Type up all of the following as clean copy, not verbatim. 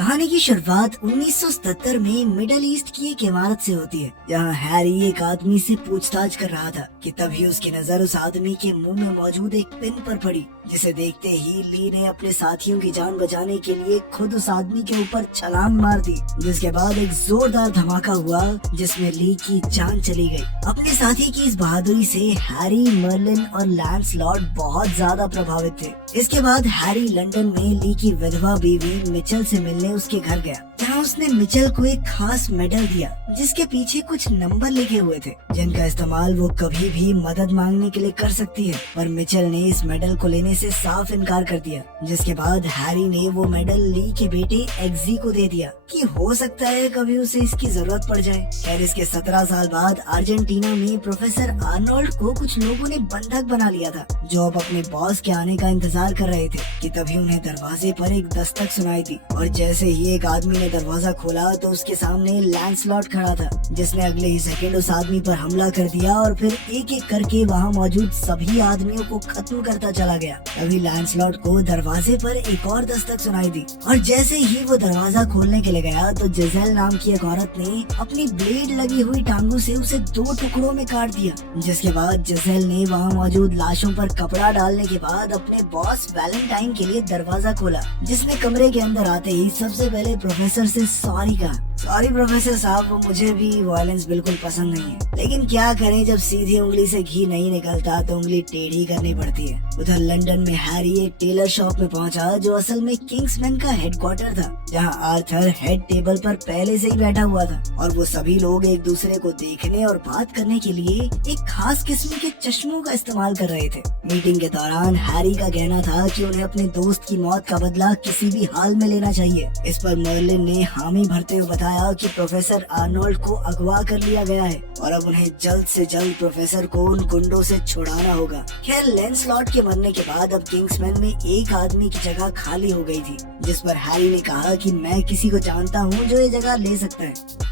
कहानी की शुरुआत 1977 में मिडल ईस्ट की एक इमारत से होती है, जहां हैरी एक आदमी से पूछताछ कर रहा था कि तभी उसकी नजर उस आदमी के मुंह में मौजूद एक पिन पर पड़ी, जिसे देखते ही ली ने अपने साथियों की जान बचाने के लिए खुद उस आदमी के ऊपर छलांग मार दी, जिसके बाद एक जोरदार धमाका हुआ जिसमें ली की जान चली गई। अपने साथी की इस बहादुरी से हैरी, मर्लिन और लैंसलॉट बहुत ज्यादा प्रभावित थे। इसके बाद हैरी लंदन में ली की विधवा बीवी मिचेल से मिलने उसके घर गया, जहाँ उसने मिचेल को एक खास मेडल दिया जिसके पीछे कुछ नंबर लिखे हुए थे, जिनका इस्तेमाल वो कभी भी मदद मांगने के लिए कर सकती है। पर मिचेल ने इस मेडल को लेने से साफ इनकार कर दिया, जिसके बाद हैरी ने वो मेडल ली के बेटे एग्जी को दे दिया कि हो सकता है कभी उसे इसकी जरूरत पड़ जाए। खैर, इसके 17 साल बाद अर्जेंटीना में प्रोफेसर आर्नोल्ड को कुछ लोगों ने बंधक बना लिया था, जो अब अपने बॉस के आने का इंतजार कर रहे थे कि तभी उन्हें दरवाजे पर एक दस्तक सुनाई दी, और जैसे ही एक आदमी ने दरवाजा खोला तो उसके सामने लैंसलॉट खड़ा था, जिसने अगले ही सेकंड उस आदमी पर हमला कर दिया और फिर एक एक करके वहाँ मौजूद सभी आदमियों को खत्म करता चला गया। तभी लैंसलॉट को दरवाजे पर एक और दस्तक सुनाई दी, और जैसे ही वो दरवाजा खोलने के लिए गया तो जिजेल नाम की एक औरत ने अपनी ब्लेड लगी हुई टांगों से उसे 2 टुकड़ों में काट दिया। जिसके बाद जिजेल ने वहाँ मौजूद लाशों पर कपड़ा डालने के बाद अपने बॉस वैलेंटाइन के लिए दरवाजा खोला, जिसने कमरे के अंदर आते ही सबसे पहले प्रोफेसर से सॉरी कहा। सॉरी प्रोफेसर साहब, वो मुझे भी वायलेंस बिल्कुल पसंद नहीं है, लेकिन क्या करें, जब सीधी उंगली से घी नहीं निकलता तो उंगली टेढ़ी करनी पड़ती है। उधर लंदन में हैरी एक टेलर शॉप में पहुंचा, जो असल में किंग्समैन का हेडक्वार्टर था, जहां आर्थर हेड टेबल पर पहले से ही बैठा हुआ था, और वो सभी लोग एक दूसरे को देखने और बात करने के लिए एक खास किस्म के चश्मों का इस्तेमाल कर रहे थे। मीटिंग के दौरान हैरी का कहना था कि उन्हें अपने दोस्त की मौत का बदला किसी भी हाल में लेना चाहिए। इस पर मर्लिन ने हामी भरते हुए बताया कि प्रोफेसर आर्नोल्ड को अगवा कर लिया गया है और अब उन्हें जल्द से जल्द प्रोफेसर को उन गुंडों से छुड़ाना होगा। खैर, लैंसलॉट के मरने के बाद अब किंग्समैन में एक आदमी की जगह खाली हो गई थी, जिस पर हैरी ने कहा कि मैं किसी को जानता हूँ जो ये जगह ले सकता है।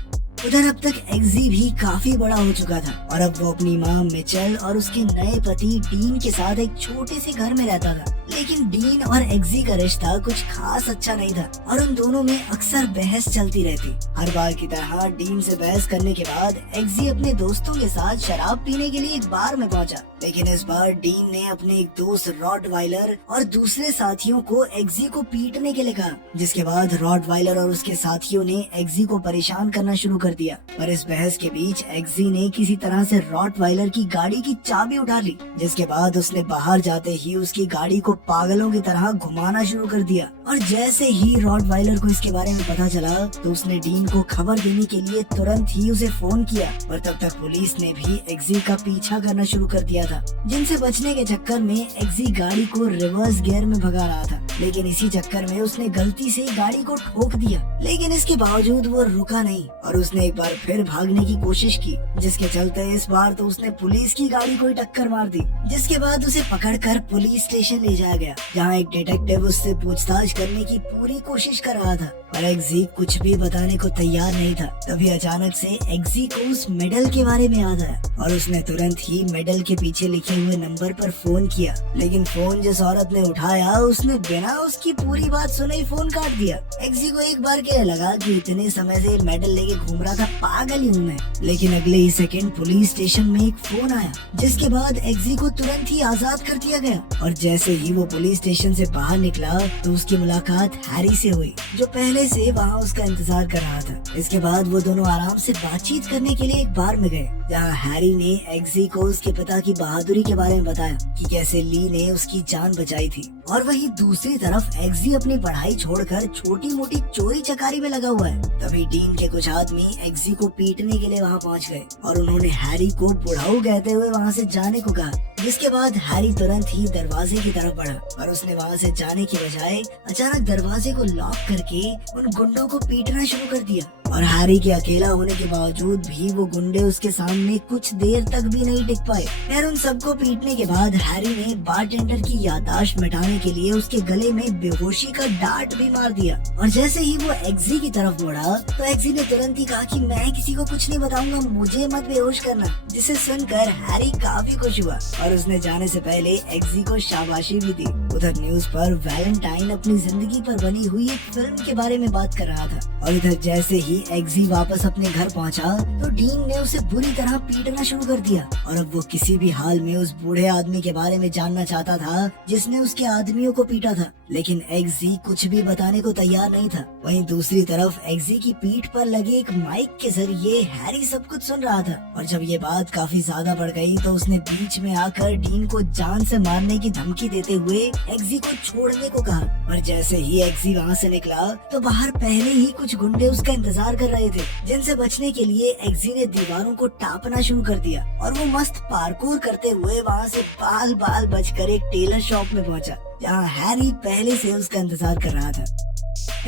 उधर अब तक एग्जी भी काफी बड़ा हो चुका था, और अब वो अपनी माँ मिचेल और उसके नए पति डीन के साथ एक छोटे से घर में रहता था। लेकिन डीन और एग्जी का रिश्ता कुछ खास अच्छा नहीं था, और उन दोनों में अक्सर बहस चलती रहती। हर बार की तरह डीन से बहस करने के बाद एग्जी अपने दोस्तों के साथ शराब पीने के लिए एक बार में पहुंचा, लेकिन इस बार डीन ने अपने एक दोस्त रॉटवाइलर और दूसरे साथियों को एग्जी को पीटने के लिए कहा, जिसके बाद रॉटवाइलर और उसके साथियों ने एग्जी को परेशान करना शुरू कर दिया। पर इस बहस के बीच एग्जी ने किसी तरह से रॉटवाइलर की गाड़ी की चाबी उठा ली, जिसके बाद उसने बाहर जाते ही उसकी गाड़ी को पागलों की तरह घुमाना शुरू कर दिया। और जैसे ही रॉटवाइलर को इसके बारे में पता चला तो उसने डीन को खबर देने के लिए तुरंत ही उसे फोन किया, पर तब तक पुलिस ने भी एग्जी का पीछा करना शुरू कर दिया था, जिनसे बचने के चक्कर में एग्जी गाड़ी को रिवर्स गियर में भगा रहा था। लेकिन इसी चक्कर में उसने गलती से गाड़ी को ठोक दिया, लेकिन इसके बावजूद वो रुका नहीं और उसने एक बार फिर भागने की कोशिश की, जिसके चलते इस बार तो उसने पुलिस की गाड़ी को ही टक्कर मार दी। जिसके बाद उसे पकड़कर पुलिस स्टेशन ले जाया गया, जहाँ एक डिटेक्टिव उससे पूछताछ करने की पूरी कोशिश कर रहा था, पर एग्जी कुछ भी बताने को तैयार नहीं था। तभी अचानक से एग्जी को उस मेडल के बारे में याद आया, और उसने तुरंत ही मेडल के पीछे लिखे हुए नंबर पर फोन किया। लेकिन फोन जिस औरत ने उठाया उसने बिना उसकी पूरी बात सुने ही फोन काट दिया। एग्जी को एक बार के लगा कि इतने समय से मेडल लेके घूम रहा था, पागल ही हूँ मैं। लेकिन अगले ही सेकंड पुलिस स्टेशन में एक फोन आया, जिसके बाद एग्जी को तुरंत ही आजाद कर दिया गया। और जैसे ही वो पुलिस स्टेशन से बाहर निकला तो उसकी मुलाकात हैरी से हुई, जो पहले से वहाँ उसका इंतजार कर रहा था। इसके बाद वो दोनों आराम से बातचीत करने के लिए एक बार में गए, जहाँ हैरी ने एग्जी को उसके पिता की बहादुरी के बारे में बताया कि कैसे ली ने उसकी जान बचाई थी। और वहीं दूसरी तरफ एग्जी अपनी पढ़ाई छोड़कर छोटी मोटी चोरी चकारी में लगा हुआ है। तभी डीन के कुछ आदमी एग्जी को पीटने के लिए वहाँ पहुँच गए, और उन्होंने हैरी को बुढ़ाऊ कहते हुए वहाँ से जाने को कहा। जिसके बाद हैरी तुरंत ही दरवाजे की तरफ बढ़ा, और उसने वहाँ से जाने की बजाय अचानक दरवाजे को लॉक करके उन गुंडों को पीटना शुरू कर दिया। और हैरी के अकेला होने के बावजूद भी वो गुंडे उसके सामने कुछ देर तक भी नहीं टिक पाए। खैर उन सबको पीटने के बाद हैरी ने बारटेंडर की याददाश्त मिटाने के लिए उसके गले में बेहोशी का डांट भी मार दिया। और जैसे ही वो एग्जी की तरफ मुड़ा तो एग्जी ने तुरंत ही कहा कि मैं किसी को कुछ नहीं बताऊंगा, मुझे मत बेहोश करना, जिसे सुनकर हैरी काफी खुश हुआ और उसने जाने से पहले एग्जी को शाबाशी भी दी। उधर न्यूज पर वैलेंटाइन अपनी जिंदगी पर बनी हुई एक फिल्म के बारे में बात कर रहा था और इधर जैसे ही एग्जी वापस अपने घर पहुंचा तो डीन ने उसे बुरी तरह पीटना शुरू कर दिया और अब वो किसी भी हाल में उस बूढ़े आदमी के बारे में जानना चाहता था जिसने उसके आदमियों को पीटा था, लेकिन एग्जी कुछ भी बताने को तैयार नहीं था। वहीं दूसरी तरफ एग्जी की पीठ पर लगे एक माइक के जरिए हैरी सब कुछ सुन रहा था और जब ये बात काफी ज्यादा बढ़ गई तो उसने बीच में आकर डीन को जान से मारने की धमकी देते हुए एग्जी को छोड़ने को कहा। और जैसे ही एग्जी वहाँ से निकला तो बाहर पहले ही कुछ गुंडे उसका इंतजार कर रहे थे, जिनसे बचने के लिए एग्जी ने दीवारों को टापना शुरू कर दिया और वो मस्त पार्कोर करते हुए वहाँ से बाल बाल बचकर एक टेलर शॉप में पहुँचा जहाँ हैरी पहले से उसका इंतजार कर रहा था।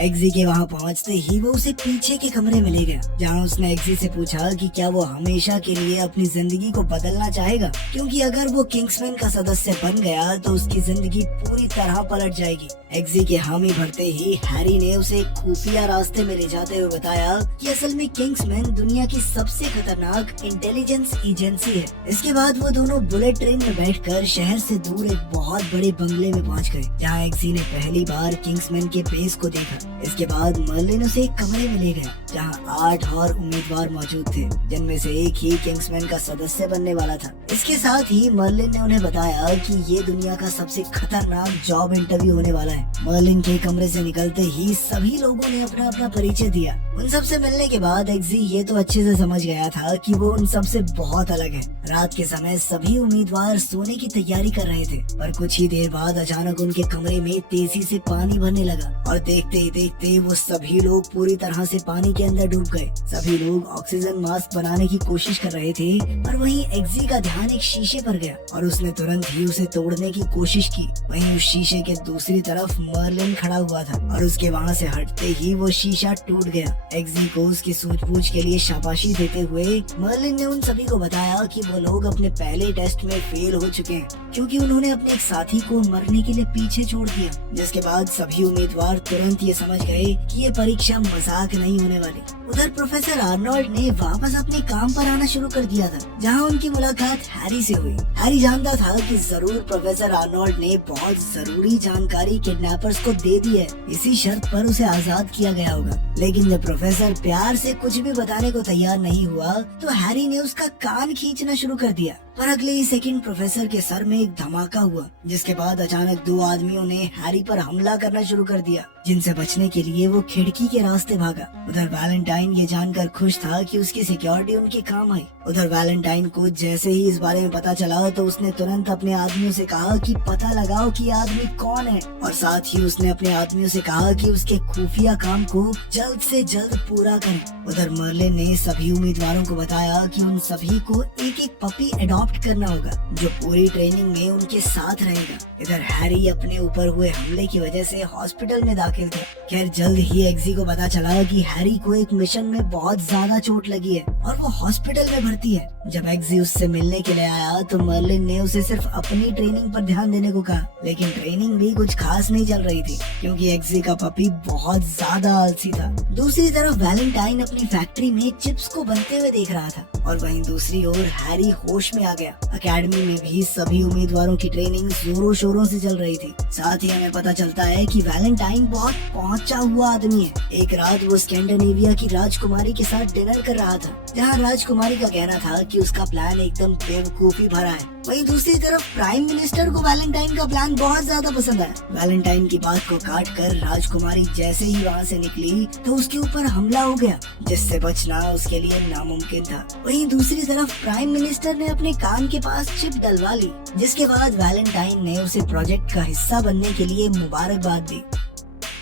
एग्जी के वहाँ पहुँचते ही वो उसे पीछे के कमरे में ले गया जहाँ उसने एग्जी से पूछा कि क्या वो हमेशा के लिए अपनी जिंदगी को बदलना चाहेगा, क्योंकि अगर वो किंग्समैन का सदस्य बन गया तो उसकी जिंदगी पूरी तरह पलट जाएगी। एग्जी के हामी भरते ही हैरी ने उसे एक खुफिया रास्ते में ले जाते हुए बताया कि असल में किंग्समैन दुनिया की सबसे खतरनाक इंटेलिजेंस एजेंसी है। इसके बाद वो दोनों बुलेट ट्रेन में बैठकर शहर से दूर एक बहुत बड़े बंगले में पहुंच गए जहां एग्जी ने पहली बार किंग्समैन के बेस को देखा। इसके बाद मर्लिन उसे एक कमरे में ले गया जहां 8 और उम्मीदवार मौजूद थे, जिनमें से एक ही किंग्समैन का सदस्य बनने वाला था। इसके साथ ही मर्लिन ने उन्हें बताया कि ये दुनिया का सबसे खतरनाक जॉब इंटरव्यू होने वाला है। मर्लिन के कमरे से निकलते ही सभी लोगों ने अपना अपना परिचय दिया। उन सब से मिलने के बाद एग्जी ये तो अच्छे से समझ गया था कि वो उन सब से बहुत अलग है। रात के समय सभी उम्मीदवार सोने की तैयारी कर रहे थे, पर कुछ ही देर बाद अचानक उनके कमरे में तेजी से पानी भरने लगा और देखते ही देखते वो सभी लोग पूरी तरह से पानी के अंदर डूब गए। सभी लोग ऑक्सीजन मास्क बनाने की कोशिश कर रहे थे, पर वहीं एग्जी का ध्यान एक शीशे पर गया और उसने तुरंत ही उसे तोड़ने की कोशिश की। वहीं उस शीशे के दूसरी तरफ मर्लिन खड़ा हुआ था और उसके वहाँ से हटते ही वो शीशा टूट गया। एग्जी को उसकी सूझबूझ के लिए शाबाशी देते हुए मर्लिन ने उन सभी को बताया कि वो लोग अपने पहले टेस्ट में फेल हो चुके हैं क्योंकि उन्होंने अपने एक साथी को मरने के लिए पीछे छोड़ दिया। जिसके बाद सभी उम्मीदवार तुरंत ये समझ गए कि ये परीक्षा मजाक नहीं होने वाली। उधर प्रोफेसर आर्नोल्ड ने वापस अपने काम पर आना शुरू कर दिया था जहाँ उनकी मुलाकात हैरी से हुई। हैरी जानता था कि जरूर प्रोफेसर आर्नोल्ड ने बहुत जरूरी जानकारी किडनैपर्स को दे दी है, इसी शर्त पर उसे आजाद किया गया होगा। लेकिन जब प्रोफेसर प्यार से कुछ भी बताने को तैयार नहीं हुआ तो हैरी ने उसका कान खींचना शुरू कर दिया। पर अगले ही सेकंड प्रोफेसर के सर में एक धमाका हुआ, जिसके बाद अचानक 2 आदमियों ने हैरी पर हमला करना शुरू कर दिया, जिनसे बचने के लिए वो खिड़की के रास्ते भागा। उधर वैलेंटाइन ये जानकर खुश था कि उसकी सिक्योरिटी उनके काम आई। उधर वैलेंटाइन को जैसे ही इस बारे में पता चला तो उसने तुरंत अपने आदमियों से कहा कि पता लगाओ कि आदमी कौन है, और साथ ही उसने अपने आदमियों से कहा कि उसके खुफिया काम को जल्द से जल्द पूरा करें। उधर मर्लिन ने सभी उम्मीदवारों को बताया कि उन सभी को एक एक पपी अडॉप्ट करना होगा जो पूरी ट्रेनिंग में उनके साथ रहेगा। इधर हैरी अपने ऊपर हुए हमले की वजह से हॉस्पिटल में दाखिल था। खैर जल्द ही एग्जी को पता चला कि हैरी को एक मिशन में बहुत ज्यादा चोट लगी है और वो हॉस्पिटल में भर्ती है। जब एग्जी उससे मिलने के लिए आया तो मर्लिन ने उसे सिर्फ अपनी ट्रेनिंग पर ध्यान देने को कहा, लेकिन ट्रेनिंग भी कुछ खास नहीं चल रही थी क्योंकि एग्जी का पपी बहुत ज्यादा आलसी था। दूसरी तरफ वैलेंटाइन अपनी फैक्ट्री में चिप्स को बनते हुए देख रहा था और वहीं दूसरी ओर हैरी होश में आ गया। अकेडमी में भी सभी उम्मीदवारों की ट्रेनिंग जोरों शोरों से चल रही थी। साथ ही हमें पता चलता है कि वैलेंटाइन बहुत पहुंचा हुआ आदमी है। एक रात वो स्कैंडिनेविया की राजकुमारी के साथ डिनर कर रहा था जहां राजकुमारी का कहना था कि उसका प्लान एकदम बेवकूफी भरा है। वहीं दूसरी तरफ प्राइम मिनिस्टर को वैलेंटाइन का प्लान बहुत ज्यादा पसंद आया। वैलेंटाइन की बात को काट कर राजकुमारी जैसे ही वहाँ से निकली तो उसके ऊपर हमला हो गया, जिससे बचना उसके लिए नामुमकिन था। वहीं दूसरी तरफ प्राइम मिनिस्टर ने अपने कान के पास चिप डलवा ली, जिसके बाद वैलेंटाइन ने उसे प्रोजेक्ट का हिस्सा बनने के लिए मुबारकबाद दी।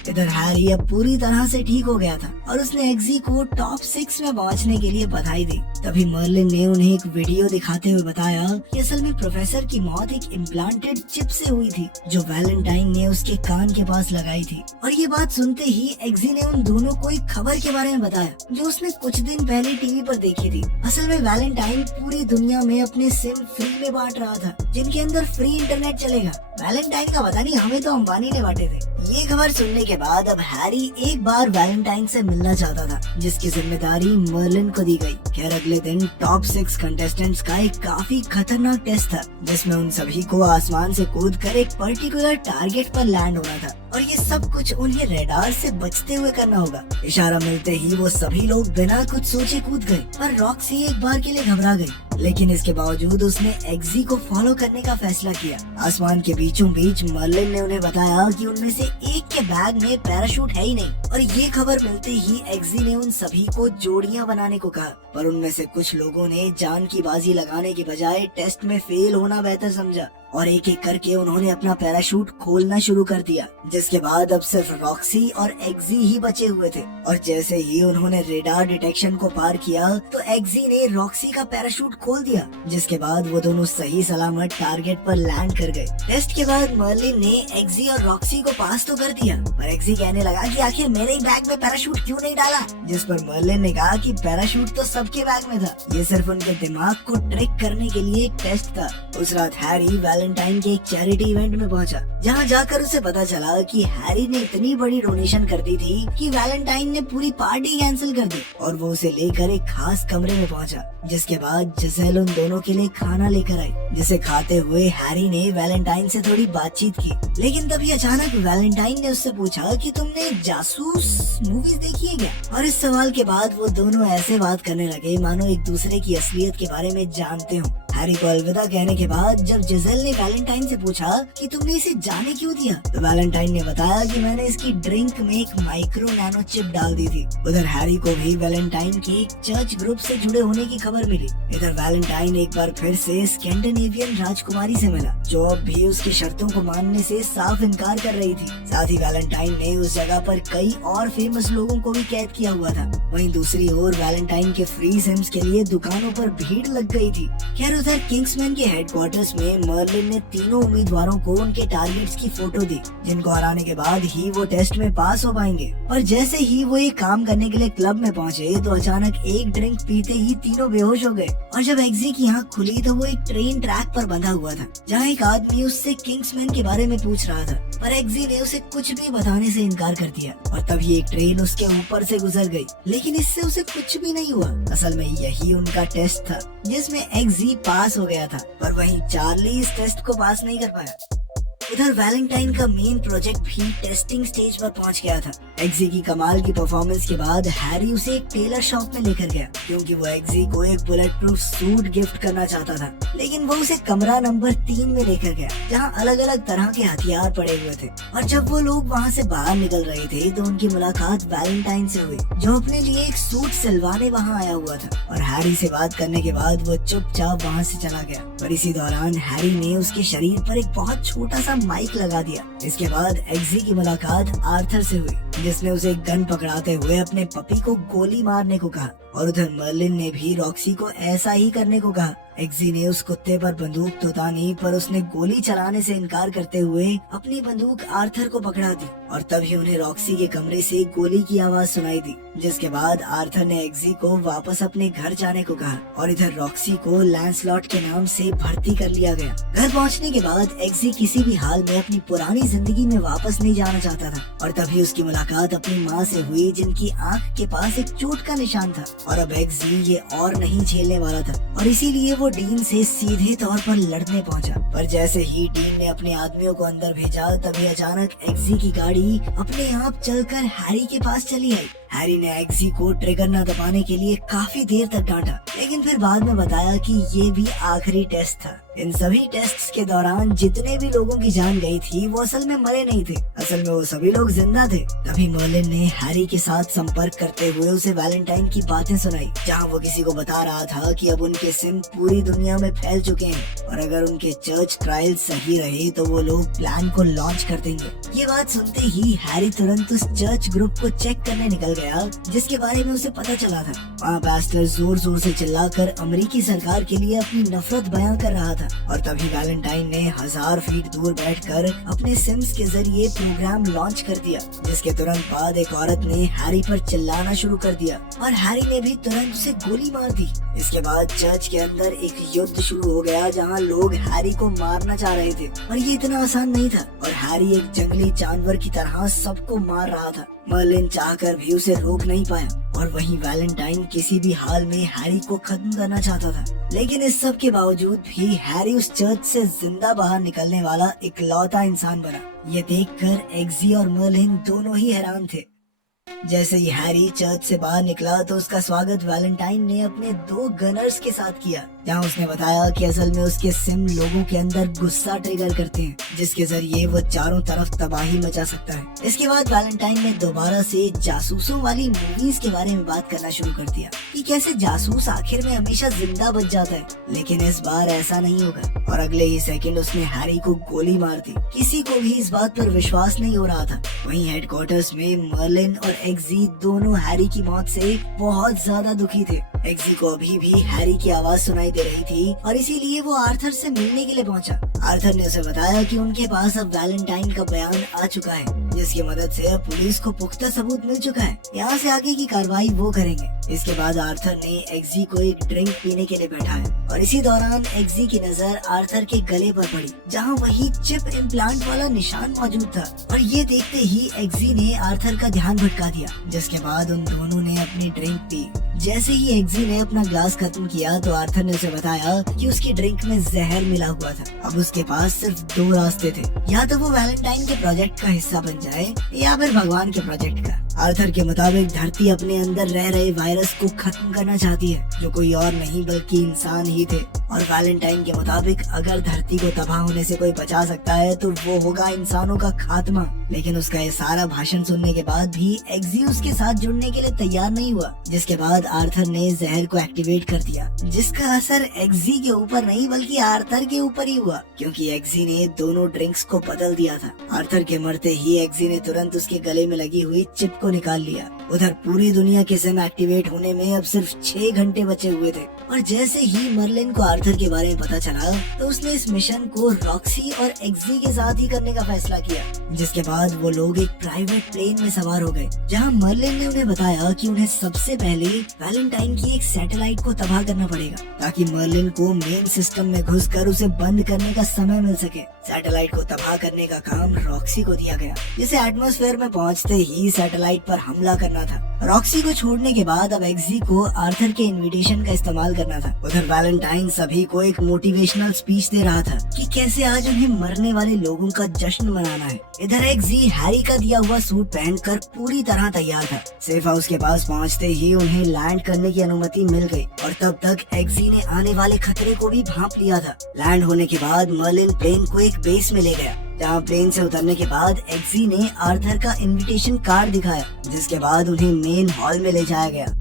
इधर हैरी अब पूरी तरह से ठीक हो गया था और उसने एग्जी को टॉप 6 में पहुंचने के लिए बधाई दी। तभी मर्लिन ने उन्हें एक वीडियो दिखाते हुए बताया कि असल में प्रोफेसर की मौत एक इम्प्लांटेड चिप से हुई थी जो वैलेंटाइन ने उसके कान के पास लगाई थी। और ये बात सुनते ही एग्जी ने उन दोनों को एक खबर के बारे में बताया जो उसने कुछ दिन पहले टीवी पर देखी थी। असल में वैलेंटाइन पूरी दुनिया में अपने सिम फ्री में बांट रहा था जिनके अंदर फ्री इंटरनेट चलेगा। वैलेंटाइन का पता नहीं, हमें तो अंबानी ने बांटे थे। ये खबर सुनने के बाद अब हैरी एक बार वैलेंटाइन से मिलना चाहता था जिसकी जिम्मेदारी मर्लिन को दी गई। खैर अगले दिन टॉप 6 कंटेस्टेंट्स का एक काफी खतरनाक टेस्ट था जिसमें उन सभी को आसमान से कूदकर एक पर्टिकुलर टारगेट पर लैंड होना था और ये सब कुछ उन्हें रेडार से बचते हुए करना होगा। इशारा मिलते ही वो सभी लोग बिना कुछ सोचे कूद गए पर रॉक्सी एक बार के लिए घबरा गई, लेकिन इसके बावजूद उसने एग्जी को फॉलो करने का फैसला किया। आसमान के बीचों बीच मर्लिन ने उन्हें बताया कि उनमें से एक के बैग में पैराशूट है ही नहीं और ये खबर मिलते ही एग्जी ने उन सभी को जोड़ियां बनाने को कहा, पर उनमें से कुछ लोगों ने जान की बाजी लगाने की बजाय टेस्ट में फेल होना बेहतर समझा और एक एक करके उन्होंने अपना पैराशूट खोलना शुरू कर दिया, जिसके बाद अब सिर्फ रॉक्सी और एग्जी ही बचे हुए थे। और जैसे ही उन्होंने रेडार डिटेक्शन को पार किया तो एग्जी ने रॉक्सी का पैराशूट खोल दिया, जिसके बाद वो दोनों सही सलामत टारगेट पर लैंड कर गए। टेस्ट के बाद मर्लिन ने एग्जी और रॉक्सी को पास तो कर दिया पर एग्जी कहने लगा कि आखिर मेरे ही बैग में पैराशूट क्यों नहीं डाला, जिस पर मर्लिन ने कहा कि पैराशूट तो सबके बैग में था, ये सिर्फ उनके दिमाग को ट्रिक करने के लिए एक टेस्ट था। उस रात हैरी वैलेंटाइन के एक चैरिटी इवेंट में पहुंचा जहां जाकर उसे पता चला कि हैरी ने इतनी बड़ी डोनेशन कर दी थी कि वैलेंटाइन ने पूरी पार्टी कैंसिल कर दी और वो उसे लेकर एक खास कमरे में पहुंचा, जिसके बाद जिसेल उन दोनों के लिए खाना लेकर आई, जिसे खाते हुए हैरी ने वैलेंटाइन से थोड़ी बातचीत की। लेकिन तभी अचानक वैलेंटाइन ने उससे पूछा कि तुमने जासूस मूवीज देखी है क्या? और इस सवाल के बाद वो दोनों ऐसे बात करने लगे मानो एक दूसरे की असलियत के बारे में जानते हो। हैरी को अलविदा कहने के बाद जब जिसेल ने वैलेंटाइन से पूछा कि तुमने इसे जाने क्यों दिया, तो वैलेंटाइन ने बताया कि मैंने इसकी ड्रिंक में एक माइक्रो नैनो चिप डाल दी थी। उधर हैरी को भी वैलेंटाइन के एक चर्च ग्रुप से जुड़े होने की खबर मिली। इधर वैलेंटाइन एक बार फिर से स्कैंडिनेवियन राजकुमारी से मिला जो अब भी उसकी शर्तों को मानने से साफ इनकार कर रही थी। साथ ही वैलेंटाइन ने उस जगह पर कई और फेमस लोगों को भी कैद किया हुआ था। वहीं दूसरी ओर वैलेंटाइन के फ्री सिम्स के लिए दुकानों पर भीड़ लग गई थी। खैर उधर किंग्समैन के हेडक्वार्टर्स में मर्लिन ने तीनों उम्मीदवारों को उनके टारगेट्स की फोटो दी जिनको हराने के बाद ही वो टेस्ट में पास हो पाएंगे। और जैसे ही वो ये काम करने के लिए क्लब में पहुंचे तो अचानक एक ड्रिंक पीते ही तीनों बेहोश हो गए और जब एग्जी की आंख खुली तो वो एक ट्रेन ट्रैक पर बंधा हुआ था जहाँ एक आदमी उससे किंग्समैन के बारे में पूछ रहा था, पर एग्जी ने उसे कुछ भी बताने से इनकार कर दिया और तभी एक ट्रेन उसके ऊपर से गुजर गई, लेकिन इससे उसे कुछ भी नहीं हुआ। असल में यही उनका टेस्ट था जिसमें एग्जी पास हो गया था, पर वहीं चार्ली इस टेस्ट को पास नहीं कर पाया। उधर वैलेंटाइन का मेन प्रोजेक्ट भी टेस्टिंग स्टेज पर पहुंच गया था। एग्जी की कमाल की परफॉर्मेंस के बाद हैरी उसे एक टेलर शॉप में लेकर गया क्योंकि वो एग्जी को एक बुलेट प्रूफ सूट गिफ्ट करना चाहता था, लेकिन वो उसे कमरा नंबर 3 में लेकर गया जहां अलग अलग तरह के हथियार पड़े हुए थे। और जब वो लोग वहां से बाहर निकल रहे थे तो उनकी मुलाकात वैलेंटाइन से हुई जो अपने लिए एक सूट सिलवाने वहाँ आया हुआ था और हैरी से बात करने के बाद वो चुपचाप वहाँ से चला गया। पर इसी दौरान हैरी ने उसके शरीर पर एक बहुत छोटा सा माइक लगा दिया। इसके बाद एग्जी की मुलाकात आर्थर से हुई जिसने उसे एक गन पकड़ाते हुए अपने पपी को गोली मारने को कहा और उधर मर्लिन ने भी रॉक्सी को ऐसा ही करने को कहा। एग्जी ने उस कुत्ते पर बंदूक तो तानी पर उसने गोली चलाने से इनकार करते हुए अपनी बंदूक आर्थर को पकड़ा दी और तभी उन्हें रॉक्सी के कमरे से गोली की आवाज सुनाई दी, जिसके बाद आर्थर ने एग्जी को वापस अपने घर जाने को कहा और इधर रॉक्सी को लैंसलॉट के नाम से भर्ती कर लिया गया। घर पहुंचने के बाद एग्जी किसी भी हाल में अपनी पुरानी जिंदगी में वापस नहीं जाना चाहता था और तभी उसकी मुलाकात अपनी माँ से हुई जिनकी आंख के पास एक चोट का निशान था और अब एग्जी ये और नहीं झेलने वाला था और इसीलिए वो डीन से सीधे तौर पर लड़ने पहुंचा। पर जैसे ही डीन ने अपने आदमियों को अंदर भेजा तभी अचानक एग्जी की गाड़ी अपने आप चलकर हैरी के पास चली आई। हैरी ने एग्जी को ट्रिगर न दबाने के लिए काफी देर तक डांटा, लेकिन फिर बाद में बताया कि ये भी आखिरी टेस्ट था। इन सभी टेस्ट्स के दौरान जितने भी लोगों की जान गई थी वो असल में मरे नहीं थे, असल में वो सभी लोग जिंदा थे। तभी मर्लिन ने हैरी के साथ संपर्क करते हुए उसे वैलेंटाइन की बातें सुनाई जहां वो किसी को बता रहा था कि अब उनके सिम पूरी दुनिया में फैल चुके हैं और अगर उनके चर्च ट्रायल सही रहे तो वो लोग प्लान को लॉन्च कर देंगे। ये बात सुनते ही हैरी तुरंत उस चर्च ग्रुप को चेक करने निकल गया गया जिसके बारे में उसे पता चला था। वहाँ बैस्टर जोर जोर से चिल्लाकर अमेरिकी सरकार के लिए अपनी नफरत बयां कर रहा था और तभी वैलेंटाइन ने 1000 फीट दूर बैठकर अपने सिम्स के जरिए प्रोग्राम लॉन्च कर दिया, जिसके तुरंत बाद एक औरत ने हैरी पर चिल्लाना शुरू कर दिया और हैरी ने भी तुरंत उसे गोली मार दी। इसके बाद चर्च के अंदर एक युद्ध शुरू हो गया जहाँ लोग हैरी को मारना चाह रहे थे और ये इतना आसान नहीं था और हैरी एक जंगली जानवर की तरह सबको मार रहा था। मर्लिन चाहकर भी उसे रोक नहीं पाया और वहीं वैलेंटाइन किसी भी हाल में हैरी को खत्म करना चाहता था, लेकिन इस सब के बावजूद भी हैरी उस चर्च से जिंदा बाहर निकलने वाला इकलौता इंसान बना। ये देखकर एग्जी और मर्लिन दोनों ही हैरान थे। जैसे ही हैरी चर्च से बाहर निकला तो उसका स्वागत वैलेंटाइन ने अपने 2 गनर्स के साथ किया, जहां उसने बताया कि असल में उसके सिम लोगों के अंदर गुस्सा ट्रिगर करते हैं, जिसके जरिए वो चारों तरफ तबाही मचा सकता है। इसके बाद वैलेंटाइन ने दोबारा से जासूसों वाली मूवीज के बारे में बात करना शुरू कर दिया कि कैसे जासूस आखिर में हमेशा जिंदा बच जाता है, लेकिन इस बार ऐसा नहीं होगा और अगले ही सेकंड उसने हैरी को गोली मार दी। किसी को भी इस बात पर विश्वास नहीं हो रहा था। वहीं हेडक्वार्टर्स में मर्लिन और एग्जी दोनों हैरी की मौत से बहुत ज्यादा दुखी थे। एग्जी को अभी भी हैरी की आवाज सुनाई दे रही थी और इसीलिए वो आर्थर से मिलने के लिए पहुंचा। आर्थर ने उसे बताया कि उनके पास अब वैलेंटाइन का बयान आ चुका है, जिसकी मदद से अब पुलिस को पुख्ता सबूत मिल चुका है। यहाँ से आगे की कार्रवाई वो करेंगे। इसके बाद आर्थर ने एग्जी को एक ड्रिंक पीने के लिए बैठाया और इसी दौरान एग्जी की नजर आर्थर के गले पर पड़ी, जहाँ वही चिप इम्प्लांट वाला निशान मौजूद था और ये देखते ही एग्जी ने आर्थर का ध्यान भटका दिया, जिसके बाद उन दोनों ने अपनी ड्रिंक पी। जैसे ही एग्जी ने अपना ग्लास खत्म किया तो आर्थर ने उसे बताया कि उसकी ड्रिंक में जहर मिला हुआ था। अब उसके पास सिर्फ 2 रास्ते थे, या तो वो वैलेंटाइन के प्रोजेक्ट का हिस्सा बन जाए या फिर भगवान के प्रोजेक्ट का। आर्थर के मुताबिक धरती अपने अंदर रह रहे वायरस को खत्म करना चाहती है, जो कोई और नहीं बल्कि इंसान ही थे। और वैलेंटाइन के मुताबिक अगर धरती को तबाह होने से कोई बचा सकता है तो वो होगा इंसानों का खात्मा। लेकिन उसका ये सारा भाषण सुनने के बाद भी एग्जी उसके साथ जुड़ने के लिए तैयार नहीं हुआ, जिसके बाद आर्थर ने जहर को एक्टिवेट कर दिया, जिसका असर एग्जी के ऊपर नहीं बल्कि आर्थर के ऊपर ही हुआ, क्योंकि एग्जी ने दोनों ड्रिंक्स को बदल दिया था। आर्थर के मरते ही एग्जी ने तुरंत उसके गले में लगी हुई चिप को निकाल लिया। उधर पूरी दुनिया के सिम एक्टिवेट होने में अब सिर्फ 6 घंटे बचे हुए थे और जैसे ही मर्लिन को आर्थर के बारे में पता चला तो उसने इस मिशन को रॉक्सी और एग्जी के साथ ही करने का फैसला किया, जिसके बाद वो लोग एक प्राइवेट प्लेन में सवार हो गए, जहां मर्लिन ने उन्हें बताया कि उन्हें सबसे पहले वैलेंटाइन की एक सैटेलाइट को तबाह करना पड़ेगा ताकि मर्लिन को मेन सिस्टम में घुसकर उसे बंद करने का समय मिल सके। सैटेलाइट को तबाह करने का काम रॉक्सी को दिया गया, जिसे एटमॉस्फेयर में पहुंचते ही सैटेलाइट पर हमला करना था। रॉक्सी को छोड़ने के बाद अब एग्जी को आर्थर के इनविटेशन का इस्तेमाल करना था। उधर वैलेंटाइन सभी को एक मोटिवेशनल स्पीच दे रहा था कि कैसे आज उन्हें मरने वाले लोगों का जश्न मनाना है। इधर एग्जी हैरी का दिया हुआ सूट पहनकर पूरी तरह तैयार था। सेफ हाउस के पास पहुंचते ही उन्हें लैंड करने की अनुमति मिल गई और तब तक एग्जी ने आने वाले खतरे को भी भांप लिया था। लैंड होने के बाद मर्लिन प्लेन को एक बेस में ले गया, जहाँ प्लेन से उतरने के बाद एग्जी ने आर्थर का इनविटेशन कार्ड दिखाया, जिसके बाद उन्हें मेन हॉल में ले जाया गया।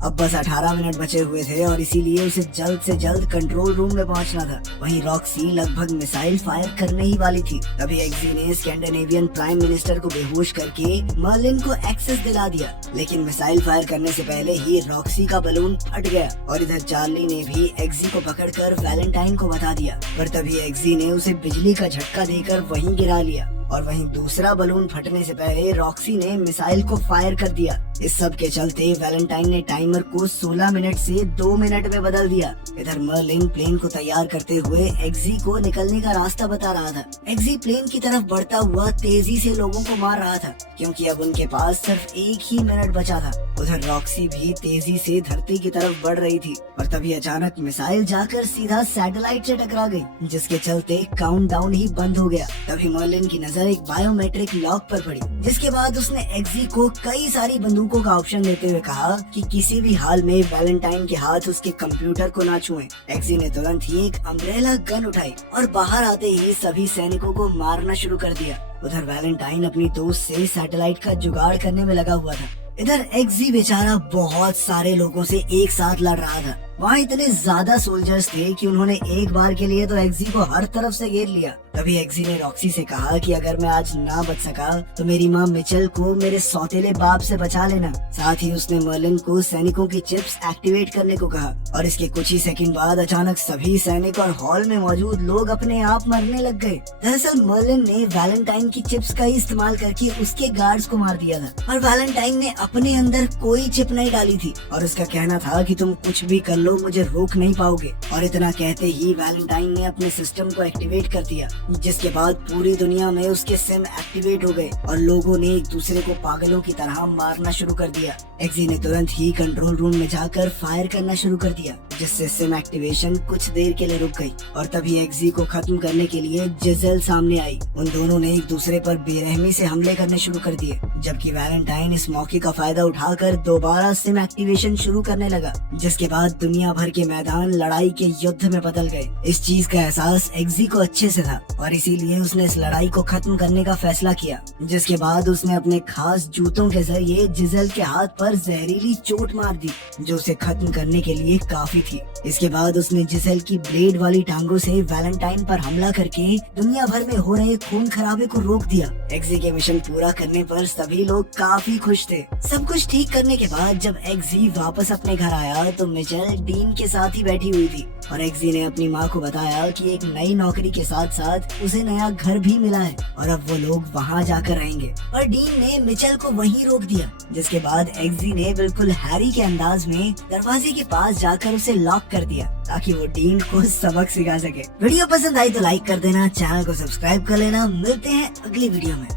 अब बस 18 मिनट बचे हुए थे और इसीलिए उसे जल्द से जल्द कंट्रोल रूम में पहुंचना था। वहीं रॉक्सी लगभग मिसाइल फायर करने ही वाली थी, तभी एग्जी ने स्कैंडिनेवियन प्राइम मिनिस्टर को बेहोश करके मर्लिन को एक्सेस दिला दिया। लेकिन मिसाइल फायर करने से पहले ही रॉक्सी का बलून फट गया और इधर चार्ली ने भी एग्जी को पकड़कर वैलेंटाइन को बता दिया, पर तभी एग्जी ने उसे बिजली का झटका देकर वहीं गिरा लिया और वहीं दूसरा बलून फटने से पहले रॉक्सी ने मिसाइल को फायर कर दिया। इस सब के चलते वैलेंटाइन ने टाइमर को 16 मिनट से 2 मिनट में बदल दिया। इधर मर्लिन प्लेन को तैयार करते हुए एग्जी को निकलने का रास्ता बता रहा था। एग्जी प्लेन की तरफ बढ़ता हुआ तेजी से लोगों को मार रहा था, क्योंकि अब उनके पास सिर्फ 1 ही मिनट बचा था। उधर रॉक्सी भी तेजी से धरती की तरफ बढ़ रही थी और तभी अचानक मिसाइल जाकर सीधा सैटेलाइट से टकरा गई, जिसके चलते काउंटडाउन ही बंद हो गया। तभी मर्लिन की नजर एक बायोमेट्रिक लॉक पर पड़ी, जिसके बाद उसने एग्जी को कई सारी बंदूकों का ऑप्शन देते हुए कहा कि किसी भी हाल में वैलेंटाइन के हाथ उसके कंप्यूटर को ना छुएं। एग्जी ने तुरंत ही एक अम्ब्रेला गन उठाई और बाहर आते ही सभी सैनिकों को मारना शुरू कर दिया। उधर वैलेंटाइन अपनी दोस्त से सैटेलाइट का जुगाड़ करने में लगा हुआ था। इधर एग्जी बेचारा बहुत सारे लोगों से एक साथ लड़ रहा था। वहाँ इतने ज्यादा सोल्जर्स थे कि उन्होंने एक बार के लिए तो एक्सी को हर तरफ से घेर लिया। तभी एक्सी ने रॉक्सी से कहा कि अगर मैं आज ना बच सका तो मेरी माँ मिचेल को मेरे सौतेले बाप से बचा लेना। साथ ही उसने मर्लिन को सैनिकों की चिप्स एक्टिवेट करने को कहा और इसके कुछ ही सेकंड बाद अचानक सभी सैनिक और हॉल में मौजूद लोग अपने आप मरने लग गए। दरअसल मर्लिन ने वैलेंटाइन की चिप्स का इस्तेमाल करके उसके गार्ड्स को मार दिया था और वैलेंटाइन ने अपने अंदर कोई चिप नहीं डाली थी और उसका कहना था कि तुम कुछ भी कर लो, मुझे रोक नहीं पाओगे। और इतना कहते ही वैलेंटाइन ने अपने सिस्टम को एक्टिवेट कर दिया, जिसके बाद पूरी दुनिया में उसके सिम एक्टिवेट हो गए और लोगों ने एक दूसरे को पागलों की तरह मारना शुरू कर दिया। एक्सी ने तुरंत ही कंट्रोल रूम में जाकर फायर करना शुरू कर दिया, जिससे सिम एक्टिवेशन कुछ देर के लिए रुक गई। और तभी एक्सी को खत्म करने के लिए जिजेल सामने आई। उन दोनों ने एक दूसरे पर बेरहमी से हमले करने शुरू कर दिए, जबकि वैलेंटाइन इस मौके का फायदा उठाकर दोबारा सिम एक्टिवेशन शुरू करने लगा, जिसके बाद दुनिया भर के मैदान लड़ाई के युद्ध में बदल गए। इस चीज का एहसास एक्सी को अच्छे से था और इसीलिए उसने इस लड़ाई को खत्म करने का फैसला किया, जिसके बाद उसने अपने खास जूतों के जरिए जिजेल के हाथ पर जहरीली चोट मार दी, जो उसे खत्म करने के लिए काफी थी। इसके बाद उसने जिजेल की ब्लेड वाली टांगों से वैलेंटाइन पर हमला करके दुनिया भर में हो रहे खून खराबे को रोक दिया। एक्सी के मिशन पूरा करने पर सभी लोग काफी खुश थे। सब कुछ ठीक करने के बाद जब एक्सी वापस अपने घर आया तो मिचेल डीन के साथ ही बैठी हुई थी और एक्सी ने अपनी माँ को बताया कि एक नई नौकरी के साथ साथ उसे नया घर भी मिला है और अब वो लोग वहाँ जाकर रहेंगे। और डीन ने मिचेल को वहीं रोक दिया, जिसके बाद एक्सी ने बिल्कुल हैरी के अंदाज में दरवाजे के पास जाकर उसे लॉक कर दिया ताकि वो डीन को सबक सिखा सके। वीडियो पसंद आई तो लाइक कर देना, चैनल को सब्सक्राइब कर लेना। मिलते हैं अगली वीडियो में।